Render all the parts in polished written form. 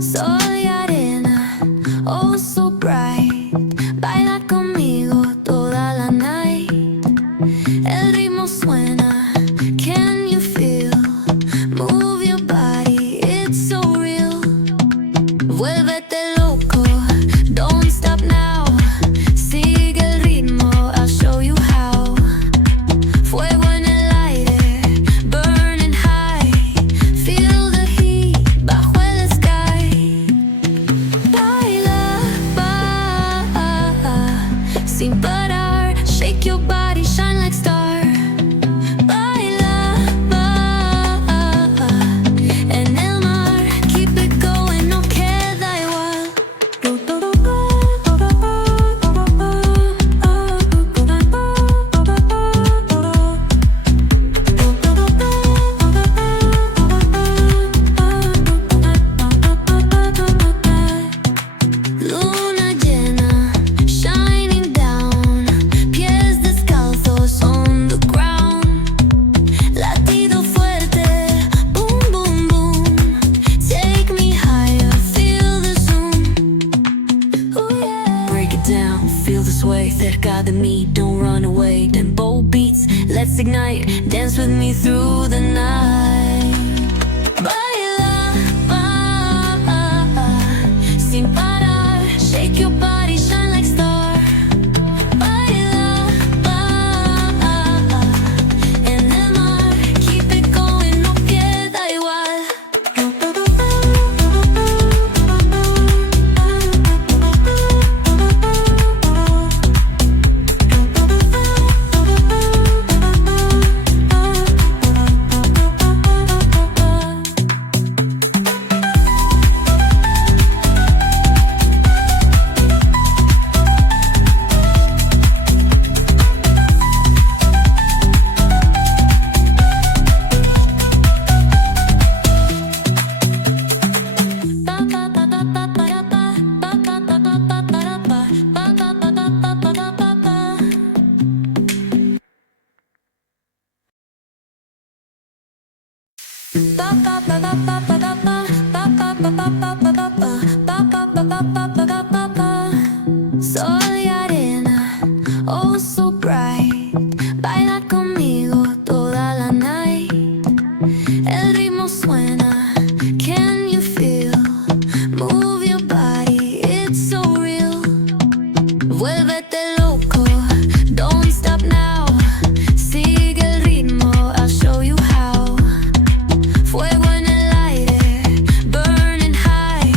Soy arena, oh so bright. Baila conmigo toda la night. El ritmo suena, can you feel? Move your body, it's so real. Vuélvete loco, don't stop now. Sigue el ritmo, I'll show you how. Fuego en el aire, burning high. Feel the heat bajo el sky. Baila, sin parar. Shake your body, shine like star. Baila, en el mar. Keep it going, no queda igual. Luna llena, shining down. Pies descalzos on the ground. Latido fuerte, boom, boom, boom. Take me higher, feel the zoom. Ooh, yeah. Break it down, feel the sway. Cerca de mí, don't run away. Tempo beats, let's ignite. Dance with me through the night. Baila, sin parar. Shake your body, shine like star. Baila, en el mar. Keep it going, no queda igual. Soy arena, oh so bright. Baila conmigo toda la night. El ritmo suena, can you feel? Move your body, it's so real. Vuélvete loco, don't stop now. Sigue el ritmo, I'll show you how. Fuego en el aire, burning high.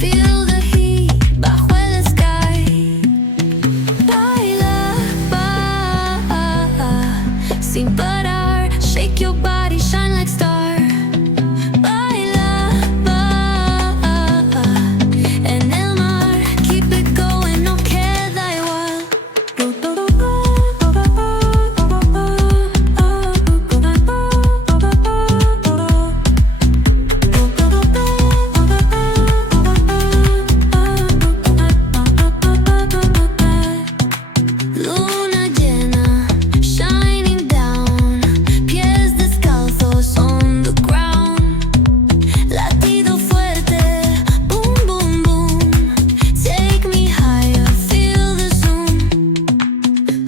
Feel the heat bajo el sky. Baila, sin parar. Shake your body, shine like star. Baila, en el mar. Keep it going, no queda igual. Luna llena, shining down. Pies descalzos on the ground. Latido fuerte, boom, boom, boom. Take me higher, feel the zoom.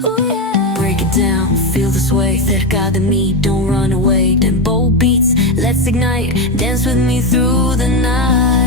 Ooh, yeah. Break it down, feel the sway. Cerca de mí, don't run away. Tempo beats, let's ignite. Dance with me through the night.